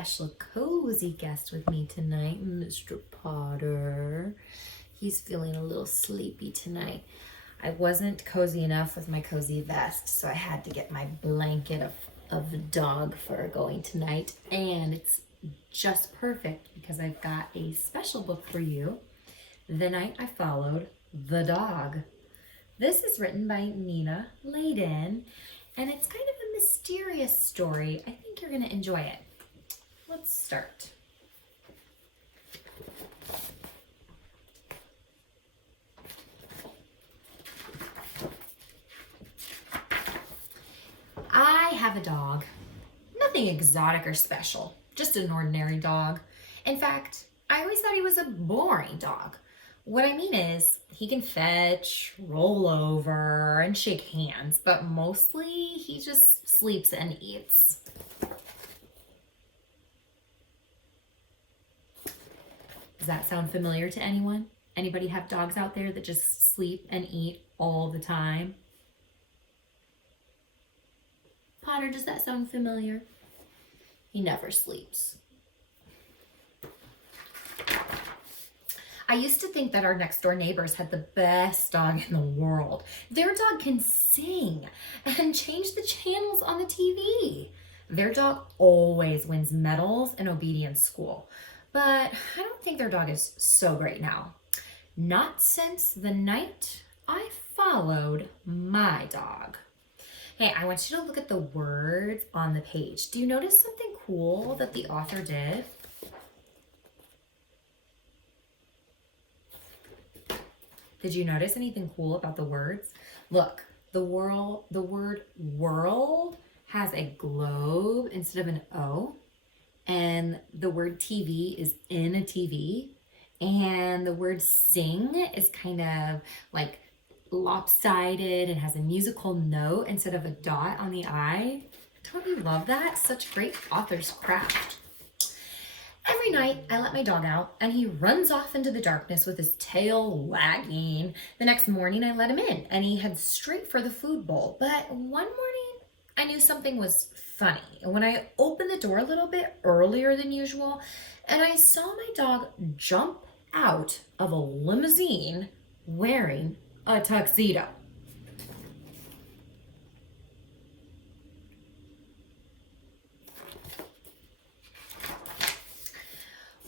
special cozy guest with me tonight, Mr. Potter. He's feeling a little sleepy tonight. I wasn't cozy enough with my cozy vest, so I had to get my blanket of the dog fur going tonight. And it's just perfect because I've got a special book for you, The Night I Followed the Dog. This is written by Nina Layden, and it's kind of a mysterious story. I think you're going to enjoy it. Let's start. I have a dog. Nothing exotic or special, just an ordinary dog. In fact, I always thought he was a boring dog. What I mean is, he can fetch, roll over, and shake hands, but mostly he just sleeps and eats. Does that sound familiar to anyone? Anybody have dogs out there that just sleep and eat all the time? Potter, does that sound familiar? He never sleeps. I used to think that our next door neighbors had the best dog in the world. Their dog can sing and change the channels on the TV. Their dog always wins medals in obedience school. But I don't think their dog is so great now. Not since the night I followed my dog. Hey, I want you to look at the words on the page. Do you notice something cool that the author did? Did you notice anything cool about the words? Look, the word world has a globe instead of an O. And the word TV is in a TV. And the word sing is kind of like lopsided and has a musical note instead of a dot on the I. Don't you love that? Such great author's craft. Every night I let my dog out and he runs off into the darkness with his tail wagging. The next morning I let him in and he heads straight for the food bowl. But one morning I knew something was funny when I opened the door a little bit earlier than usual and I saw my dog jump out of a limousine wearing a tuxedo.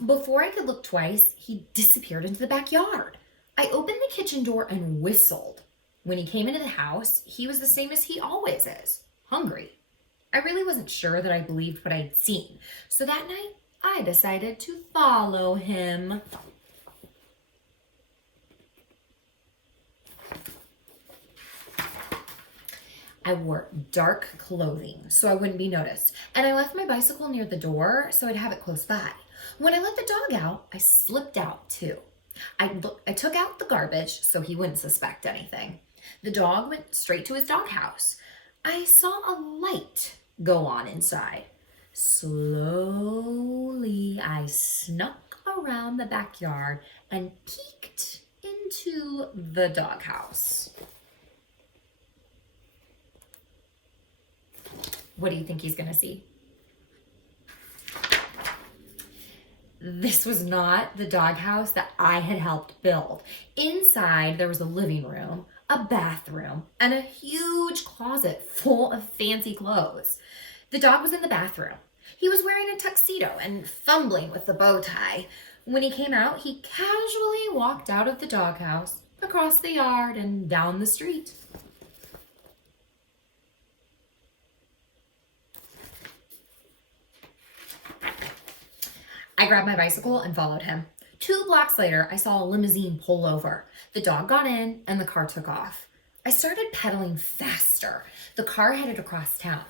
Before I could look twice, he disappeared into the backyard. I opened the kitchen door and whistled. When he came into the house, he was the same as he always is, hungry. I really wasn't sure that I believed what I'd seen, so that night I decided to follow him. I wore dark clothing so I wouldn't be noticed, and I left my bicycle near the door so I'd have it close by. When I let the dog out, I slipped out too. I took out the garbage so he wouldn't suspect anything. The dog went straight to his doghouse. I saw a light go on inside. Slowly, I snuck around the backyard and peeked into the doghouse. What do you think he's gonna see? This was not the doghouse that I had helped build. Inside, there was a living room, a bathroom, and a huge closet full of fancy clothes. The dog was in the bathroom. He was wearing a tuxedo and fumbling with the bow tie. When he came out, he casually walked out of the doghouse, across the yard, and down the street. I grabbed my bicycle and followed him. 2 blocks later, I saw a limousine pull over. The dog got in and the car took off. I started pedaling faster. The car headed across town.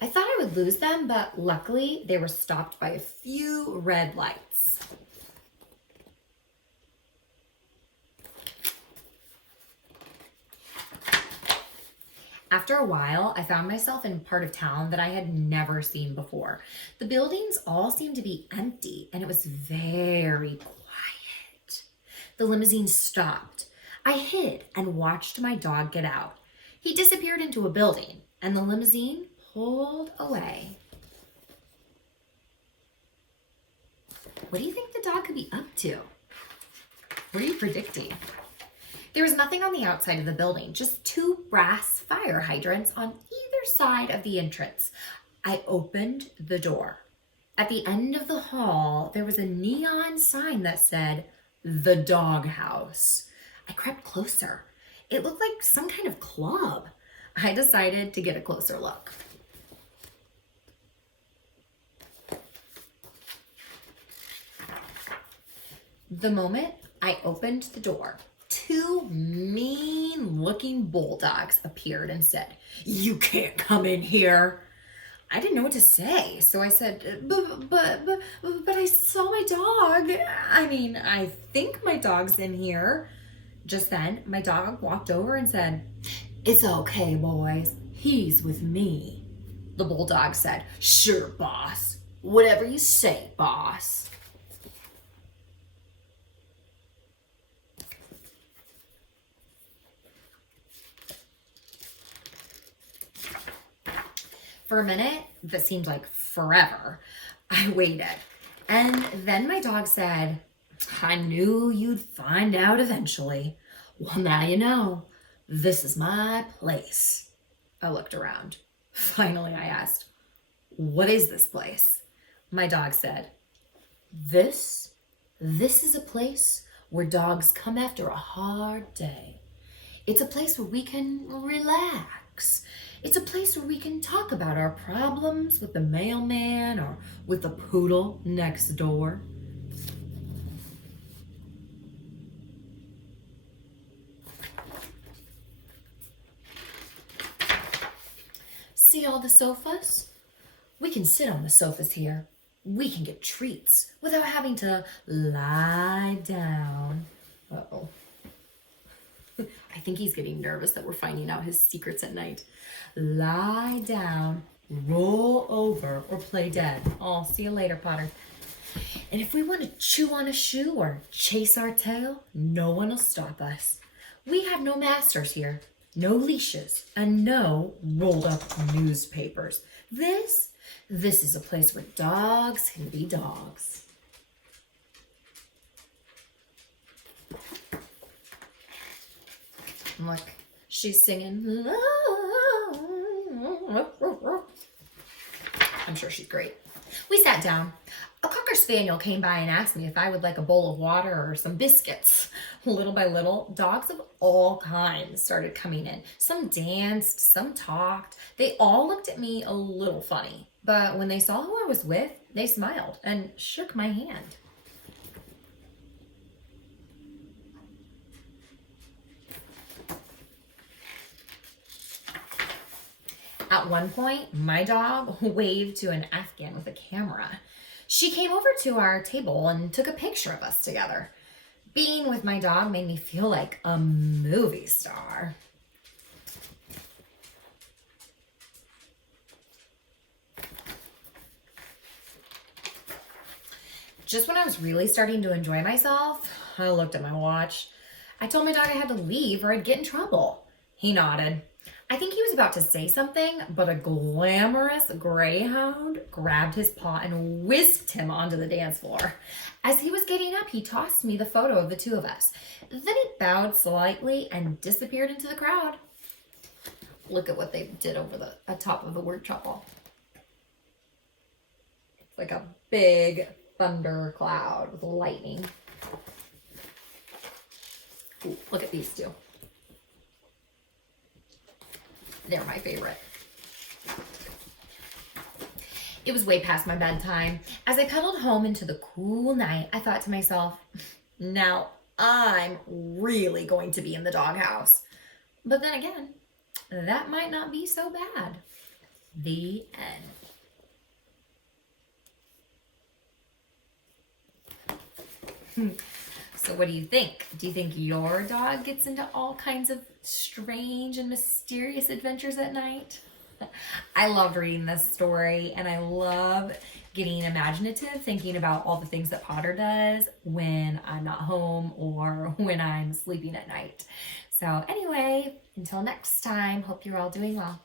I thought I would lose them, but luckily they were stopped by a few red lights. After a while, I found myself in a part of town that I had never seen before. The buildings all seemed to be empty, and it was very quiet. The limousine stopped. I hid and watched my dog get out. He disappeared into a building, and the limousine pulled away. What do you think the dog could be up to? What are you predicting? There was nothing on the outside of the building, just 2 brass fire hydrants on either side of the entrance. I opened the door. At the end of the hall, there was a neon sign that said, "The Doghouse." I crept closer. It looked like some kind of club. I decided to get a closer look. The moment I opened the door, 2 mean-looking bulldogs appeared and said, "You can't come in here." I didn't know what to say, so I said, but I saw my dog. I think my dog's in here." Just then, my dog walked over and said, "It's okay, boys. He's with me." The bulldog said, "Sure, boss. Whatever you say, boss." For a minute, that seemed like forever. I waited. And then my dog said, "I knew you'd find out eventually. Well, now you know. This is my place." I looked around. Finally, I asked, "What is this place?" My dog said, This is a place where dogs come after a hard day. It's a place where we can relax. It's a place where we can talk about our problems with the mailman or with the poodle next door." See all the sofas? We can sit on the sofas here. We can get treats without having to lie down. Uh-oh. I think he's getting nervous that we're finding out his secrets at night. Lie down, roll over, or play dead. Oh, see you later, Potter. And if we want to chew on a shoe or chase our tail, no one will stop us. We have no masters here, no leashes, and no rolled up newspapers. This is a place where dogs can be dogs. Look, she's singing. I'm sure she's great. We sat down. A Cocker Spaniel came by and asked me if I would like a bowl of water or some biscuits. Little by little, dogs of all kinds started coming in. Some danced, some talked. They all looked at me a little funny. But when they saw who I was with, they smiled and shook my hand. At one point, my dog waved to an Afghan with a camera. She came over to our table and took a picture of us together. Being with my dog made me feel like a movie star. Just when I was really starting to enjoy myself, I looked at my watch. I told my dog I had to leave or I'd get in trouble. He nodded. I think he was about to say something, but a glamorous greyhound grabbed his paw and whisked him onto the dance floor. As he was getting up, he tossed me the photo of the 2 of us. Then he bowed slightly and disappeared into the crowd. Look at what they did over the top of the word trouble. It's like a big thunder cloud with lightning. Ooh, look at these 2. They're my favorite. It was way past my bedtime. As I pedaled home into the cool night, I thought to myself, now I'm really going to be in the doghouse. But then again, that might not be so bad. The end. So what do you think? Do you think your dog gets into all kinds of strange and mysterious adventures at night? I loved reading this story, and I love getting imaginative, thinking about all the things that Potter does when I'm not home or when I'm sleeping at night. So anyway, until next time, hope you're all doing well.